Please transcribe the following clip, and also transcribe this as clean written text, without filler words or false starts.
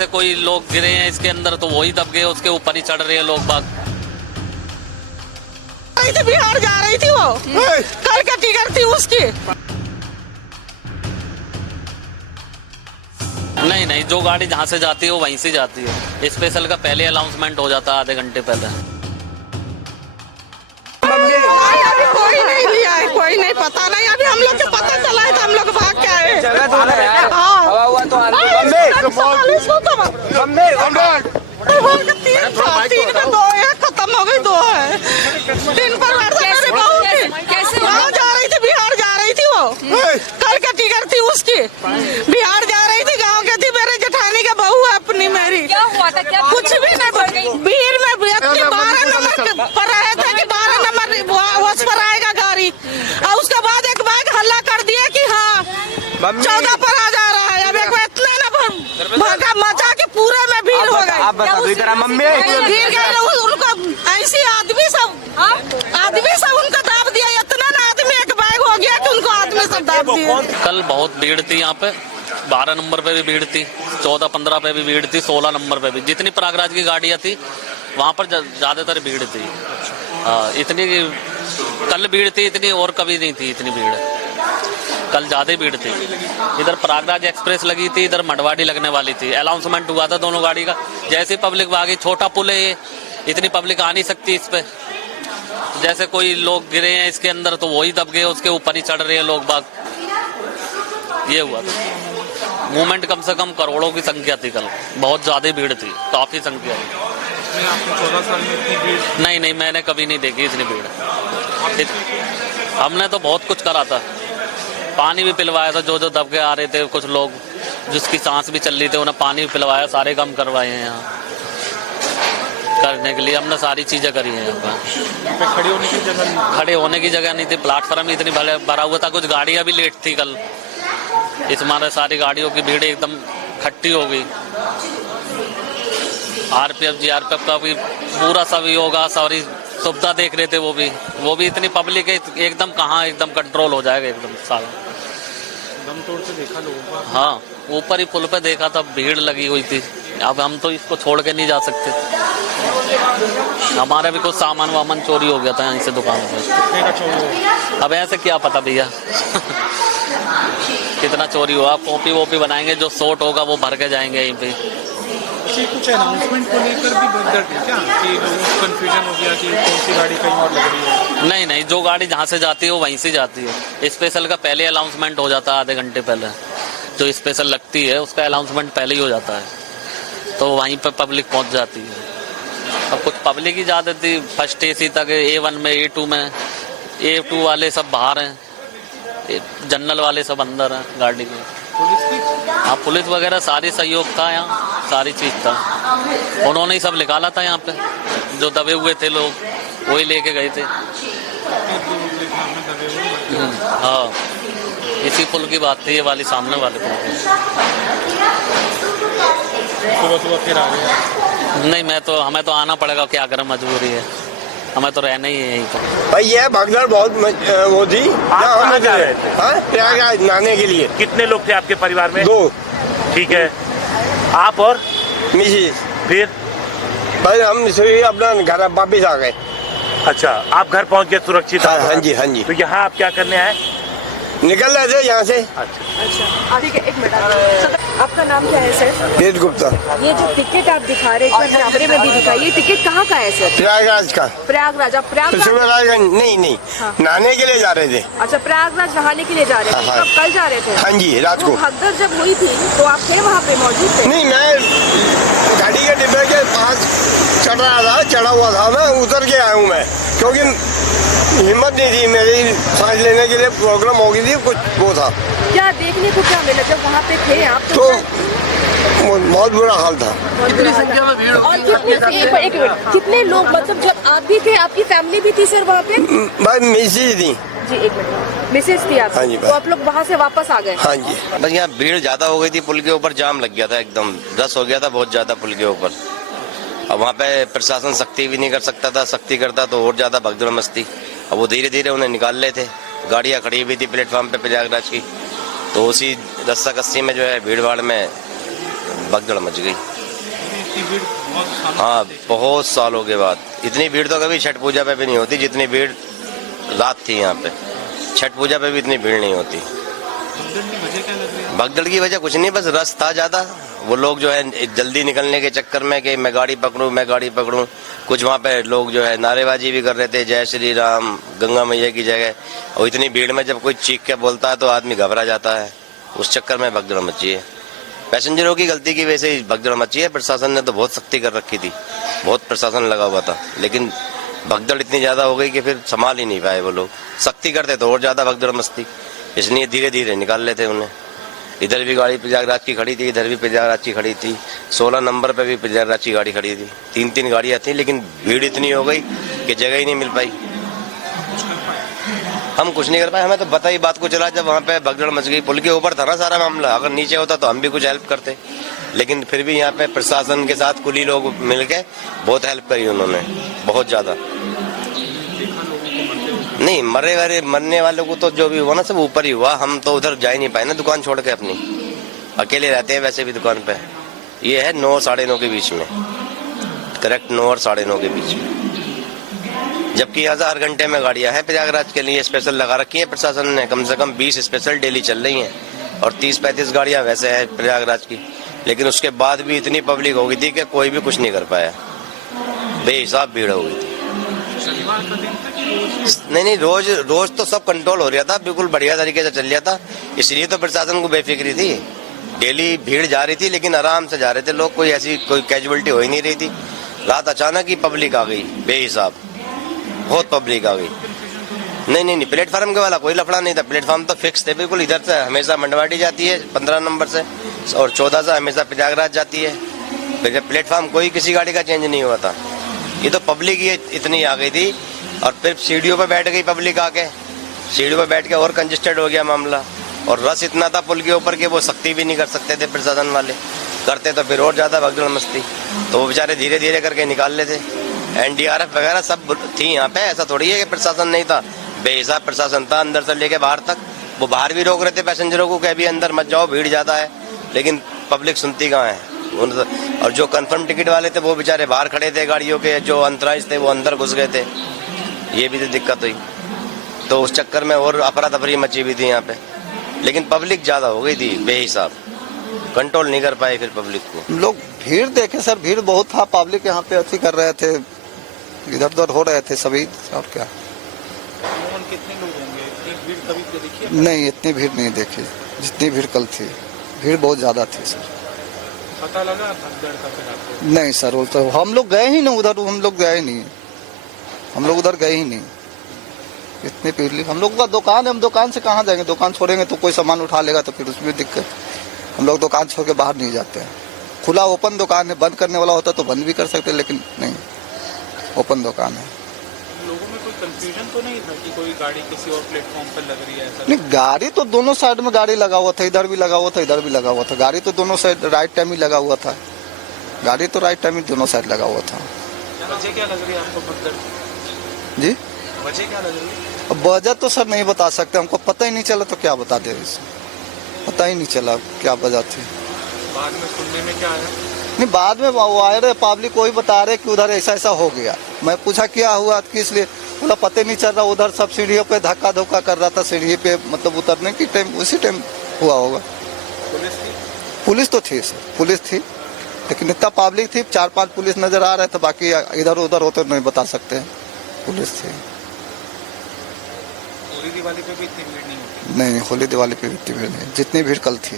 जैसे कोई लोग गिरे हैं इसके अंदर तो वही दब गए, उसके ऊपर ही चढ़ रहे हैं लोग बाग। बिहार जा रही थी वो, कल का टिकट थी उसकी। नहीं, जो गाड़ी जहाँ से जाती है वो वहीं से जाती है। स्पेशल का पहले अनाउंसमेंट हो जाता है आधे घंटे पहले। अभी कोई नहीं लिया है, कोई नहीं, पता नहीं। अभी हम लोग को पता चला है तो हम लोग भाग के आए। तीन में दो है, खत्म हो गई, दो है। दिन पर कैसे जा रही थी, बिहार जा रही थी वो, कल का टिकट थी उसकी। बिहार जा रही थी, गाँव के थी, मेरे जेठानी का बहू है अपनी मेरी। क्या हुआ था? क्या कुछ भी नहीं, भीड़ में 12 नंबर पर रहे थे कि 12 नंबर उस पर आएगा गाड़ी, और उसके बाद एक बैग हल्ला कर दिया कि हाँ 14 पर आ जा रहा है। अब एक इतना ना भागा मचा के पूरे में भीड़ हो गई। आप बता दो इधर मम्मी, गिर गए उनको, ऐसे आदमी सब उनको दाब दिया। इतना ना आदमी एक बैग हो गया कि उनको आदमी सब दाब दिया। कल बहुत भीड़ थी यहाँ पे, 12 नंबर पे भी भीड़ थी, 14-15 पे भी भीड़ थी, 16 नंबर पे भी। जितनी प्रयागराज की गाड़ियाँ थी वहाँ पर ज्यादातर भीड़ थी। इतनी कल भीड़ थी, इतनी और कभी नहीं थी इतनी भीड़। कल ज्यादा भीड़ थी। इधर प्रयागराज एक्सप्रेस लगी थी, इधर मडवाड़ी लगने वाली थी। अनाउंसमेंट हुआ था दोनों गाड़ी का, जैसे पब्लिक भागी। छोटा पुल है ये, इतनी पब्लिक आ नहीं सकती इस पे। जैसे कोई लोग गिरे हैं इसके अंदर तो वही दब गए, उसके ऊपर ही चढ़ रहे हैं लोग बाग। ये हुआ था। मूवमेंट कम से कम करोड़ों की संख्या थी कल, बहुत ज्यादा भीड़ थी, काफी संख्या थी। आपको 14 साल में इतनी भीड़? नहीं, मैंने कभी नहीं देखी इतनी भीड़। हमने तो बहुत कुछ करा था, पानी भी पिलवाया था। जो दब के आ रहे थे कुछ लोग, जिसकी सांस भी चल रही थी, उन्हें पानी भी पिलवाया। सारे काम करवाए हैं यहाँ करने के लिए। हमने सारी चीजें करी हैं। यहाँ पे खड़े होने की जगह नहीं थी, प्लेटफॉर्म ही इतनी भरा हुआ था। कुछ गाड़ियाँ भी लेट थी कल, इस मारे सारी गाड़ियों की भीड़ एकदम खट्टी हो गई। आरपीएफ जीआरपीएफ का भी पूरा सभी होगा, सारी सुविधा देख रहे थे। वो भी इतनी पब्लिक है, एकदम कहाँ एकदम कंट्रोल हो जाएगा एकदम सारा। दम तोड़ के देखा लोगों को? हाँ, ऊपर ही पुल पे देखा था, भीड़ लगी हुई थी। अब हम तो इसको छोड़ के नहीं जा सकते। हमारा भी कुछ सामान वामान चोरी हो गया था यहाँ से दुकान से। कितने का चोरी हुआ? अब ऐसे क्या पता भैया कितना चोरी हुआ। कॉपी वोपी बनाएंगे, जो शॉर्ट होगा वो भर के जाएंगे यहीं पे। कुछ अनाउंसमेंट को लेकर भी भगदड़ थी क्या, कि लोगों को कंफ्यूजन हो गया कि कौन सी गाड़ी कहीं और लग रही है? नहीं, जो गाड़ी जहाँ से जाती है वो वहीं से जाती है। स्पेशल का पहले अनाउंसमेंट हो जाता है आधे घंटे पहले। जो स्पेशल लगती है उसका अनाउंसमेंट पहले ही हो जाता है, तो वहीं पे पब्लिक पहुँच जाती है। अब कुछ पब्लिक ही ज़्यादा थी, फर्स्ट AC तक, A1 में, A2 में। A2 वाले सब बाहर हैं, जनरल वाले सब अंदर हैं गाड़ी के। हाँ, पुलिस वगैरह सारी सहयोग था यहाँ, सारी चीज था। उन्होंने ही सब निकाला था यहाँ पे, जो दबे हुए थे लोग वही लेके गए थे। हाँ, इसी पुल की बात थी, ये वाली सामने वाले पुल की। सुबह फिर आ गए? नहीं, हमें तो आना पड़ेगा, क्या करें, मजबूरी है, हमें तो रहना ही है यहीं पर। भाई ये भगदड़ बहुत वो थी। प्रयागराज नहाने के लिए। कितने लोग थे आपके परिवार में? 2। ठीक है, आप और मिसेज। फिर भाई हम अपना घर वापिस आ गए। अच्छा, आप घर पहुंच गए सुरक्षित? हाँ जी, हाँ जी। तो यहाँ आप क्या करने आए? निकल रहे थे यहाँ से। अच्छा, ठीक है, एक मिनट। आपका नाम क्या है सर? वेद गुप्ता। ये जो टिकट आप दिखा रहे हैं, कैमरे में भी दिखाई, ये टिकट कहाँ का है सर? प्रयागराज का। प्रयागराज? आप प्रयागराज नहीं, हाँ। नहाने के लिए जा रहे थे। अच्छा, प्रयागराज नहाने के लिए जा रहे थे। हाँ। आप कल जा रहे थे? हाँ जी, रात को। भगदड़ जब हुई थी तो आप थे वहाँ पे, मौजूद थे? नहीं, मैं गाड़ी के डिब्बे के पास चढ़ा हुआ था। मैं उतर के आया हूँ मैं, क्योंकि हिम्मत नहीं थी मेरी सांस लेने के लिए। प्रॉब्लम हो गई थी, कुछ वो था। क्या देखने को क्या मिला जब वहाँ पे थे आप? तो बहुत बुरा हाल था। कितनी संख्या में भीड़? और एक मिनट, कितने लोग, मतलब जब आप भी थे, आपकी फैमिली भी थी सर वहाँ पे? भाई मिसेज थी। जी, एक मिनट, मिसेज थी आप? हाँ जी, तो आप लोग वहाँ से वापस आ गए? हाँ जी। बस यहाँ भीड़ ज्यादा हो गई थी, पुल के ऊपर जाम लग गया था, एकदम रश हो गया था बहुत ज्यादा पुल के ऊपर। अब वहाँ पे प्रशासन सख्ती भी नहीं कर सकता था, सख्ती करता तो और ज्यादा भगदड़ मस्ती। अब वो धीरे धीरे उन्हें निकाल रहे थे। गाड़ियाँ खड़ी हुई थी प्लेटफॉर्म पे प्रयागराज की, तो उसी रस्सा कस्सी में जो है भीड़ भाड़ में भगदड़ मच गई। हाँ, बहुत सालों के बाद इतनी भीड़ तो कभी छठ पूजा पे भी नहीं होती जितनी भीड़ रात थी यहाँ पे। छठ पूजा पे भी इतनी भीड़ नहीं होती। भगदड़ की वजह कुछ नहीं, बस रश था ज्यादा। वो लोग जो है जल्दी निकलने के चक्कर में कि मैं गाड़ी पकड़ूं, कुछ वहाँ पे लोग जो है नारेबाजी भी कर रहे थे, जय श्री राम, गंगा मैया की जगह। और इतनी भीड़ में जब कोई चीख के बोलता है तो आदमी घबरा जाता है। उस चक्कर में भगदड़ मची है। पैसेंजरों की गलती की वजह से ही भगदड़ मची है। प्रशासन ने तो बहुत सख्ती कर रखी थी, बहुत प्रशासन लगा हुआ था, लेकिन भगदड़ इतनी ज्यादा हो गई कि फिर संभाल ही नहीं पाए वो लोग। सख्ती करते तो और ज्यादा भगदड़ मचती, इसलिए धीरे धीरे निकाल लेते उन्हें। इधर भी गाड़ी प्रयागराज की खड़ी थी, इधर भी प्रयागराज की खड़ी थी, 16 नंबर पे भी प्रयागराज की गाड़ी खड़ी थी। 3-3 गाड़ियां थी, लेकिन भीड़ इतनी हो गई कि जगह ही नहीं मिल पाई। हम कुछ नहीं कर पाए। हमें तो पता ही बात को चला जब वहाँ पे भगदड़ मच गई। पुल के ऊपर था ना सारा मामला, अगर नीचे होता तो हम भी कुछ हेल्प करते, लेकिन फिर भी यहाँ पे प्रशासन के साथ कुली लोग मिलके बहुत हेल्प करी उन्होंने, बहुत ज्यादा। नहीं, मरने वालों को तो जो भी हुआ ना सब ऊपर ही हुआ। हम तो उधर जा ही नहीं पाए ना, दुकान छोड़ के अपनी। अकेले रहते हैं वैसे भी दुकान पे। ये है 9 साढ़े 9 के बीच में, करेक्ट 9 और साढ़े 9 के बीच में। जबकि 1000 घंटे में गाड़ियां हैं प्रयागराज के लिए, स्पेशल लगा रखी है प्रशासन ने। कम से कम 20 स्पेशल डेली चल रही हैं और 30-35 गाड़ियां वैसे है प्रयागराज की। लेकिन उसके बाद भी इतनी पब्लिक हो गई थी कि कोई भी कुछ नहीं कर पाया, बेहिसाब भीड़ हो गई थी। नहीं, रोज तो सब कंट्रोल हो रहा था, बिल्कुल बढ़िया तरीके से चल रहा था। इसलिए तो प्रशासन को बेफिक्री थी। डेली भीड़ जा रही थी, लेकिन आराम से जा रहे थे लोग, कोई ऐसी कोई कैजुअलिटी हो ही नहीं रही थी। रात अचानक ही पब्लिक आ गई बेहिसाब, बहुत पब्लिक आ गई। नहीं, प्लेटफार्म के वाला कोई लफड़ा नहीं था। प्लेटफार्म तो फिक्स थे बिल्कुल। इधर से हमेशा मंडवाडी जाती है 15 नंबर से, और 14 से हमेशा प्रयागराज जाती है। प्लेटफार्म कोई किसी गाड़ी का चेंज नहीं हुआ था। ये तो पब्लिक ही इतनी आ गई थी, और फिर सीढ़ियों पे बैठ गई पब्लिक आके। सीढ़ियों पे बैठ के और कंजेस्टेड हो गया मामला, और रस इतना था पुल के ऊपर कि वो सख्ती भी नहीं कर सकते थे प्रशासन वाले। करते तो फिर और ज्यादा भगदड़ मचती। तो वो बेचारे धीरे धीरे करके निकाल लेते। NDRF वगैरह सब थी यहाँ पे, ऐसा थोड़ी है कि प्रशासन नहीं था। बेहिसाब प्रशासन था, अंदर से लेके बाहर तक। वो बाहर भी रोक रहे थे पैसेंजरों को कि अभी अंदर मत जाओ, भीड़ ज्यादा है, लेकिन पब्लिक सुनती कहाँ है। और जो कंफर्म टिकट वाले थे वो बेचारे बाहर खड़े थे गाड़ियों के, जो अंतराइज थे वो अंदर घुस गए थे। ये भी तो दिक्कत हुई। तो उस चक्कर में और अफरा तफरी मची हुई थी यहाँ पे, लेकिन पब्लिक ज्यादा हो गई थी बेहिसाब, कंट्रोल नहीं कर पाए फिर पब्लिक को। लोग भीड़ देखे सर, भीड़ बहुत था। पब्लिक यहाँ पे अति कर रहे थे, इधर उधर हो रहे थे सभी। और क्या कितने लोग होंगे? इतनी भीड़ कभी तो देखी है? नहीं, इतनी भीड़ नहीं देखी जितनी भीड़ कल थी। भीड़ बहुत ज्यादा थी सर। पता लगा भगदड़ का फिर आपको? नहीं सर, वो तो हम लोग गए ही नहीं उधर। हम लोग गए नहीं, हम लोग उधर गए ही नहीं। इतनी भीड़, हम लोग का दुकान है, हम दुकान से कहाँ जाएंगे? दुकान छोड़ेंगे तो कोई सामान उठा लेगा तो फिर उसमें दिक्कत। हम लोग दुकान छोड़ के बाहर नहीं जाते हैं। खुला ओपन दुकान है, बंद करने वाला होता तो बंद भी कर सकते, लेकिन नहीं, ओपन दुकान है। लोगों में कोई कंफ्यूजन तो नहीं था कि कोई गाड़ी किसी और प्लेटफॉर्म पर लग रही है ऐसा? नहीं, गाड़ी तो दोनों साइड में गाड़ी लगा हुआ था। इधर भी लगा हुआ था, इधर भी लगा हुआ था। गाड़ी तो दोनों साइड राइट टाइम ही लगा हुआ था। गाड़ी तो राइट टाइम ही दोनों साइड लगा हुआ था। वजह क्या लग रही है आपको भगदड़? जी, वजह क्या लग रही है? अब वजह तो सर नहीं बता सकते, हमको पता ही नहीं चला तो क्या बता दे। पता ही नहीं चला क्या वजह थी। बाद में सुनने में क्या आया? नहीं, बाद में वो आए रहे पब्लिक, कोई बता रहे कि उधर ऐसा ऐसा हो गया। मैं पूछा क्या हुआ, किस लिए? बोला पता नहीं चल रहा। उधर सब सीढ़ियों पे धक्का धोक्का कर रहा था, सीढ़ी पे मतलब उतरने की टाइम उसी टाइम हुआ होगा। पुलिस थी? पुलिस तो थी सर, पुलिस थी, लेकिन इतना पब्लिक थी, 4-5 पुलिस नजर आ रहे थे। बाकी इधर उधर हो तो नहीं बता सकते हैं। पुलिस थी। होली दिवाली पे भी इतनी भीड़ नहीं होती? नहीं, होली दिवाली पे इतनी भीड़ नहीं, जितनी भीड़ कल थी।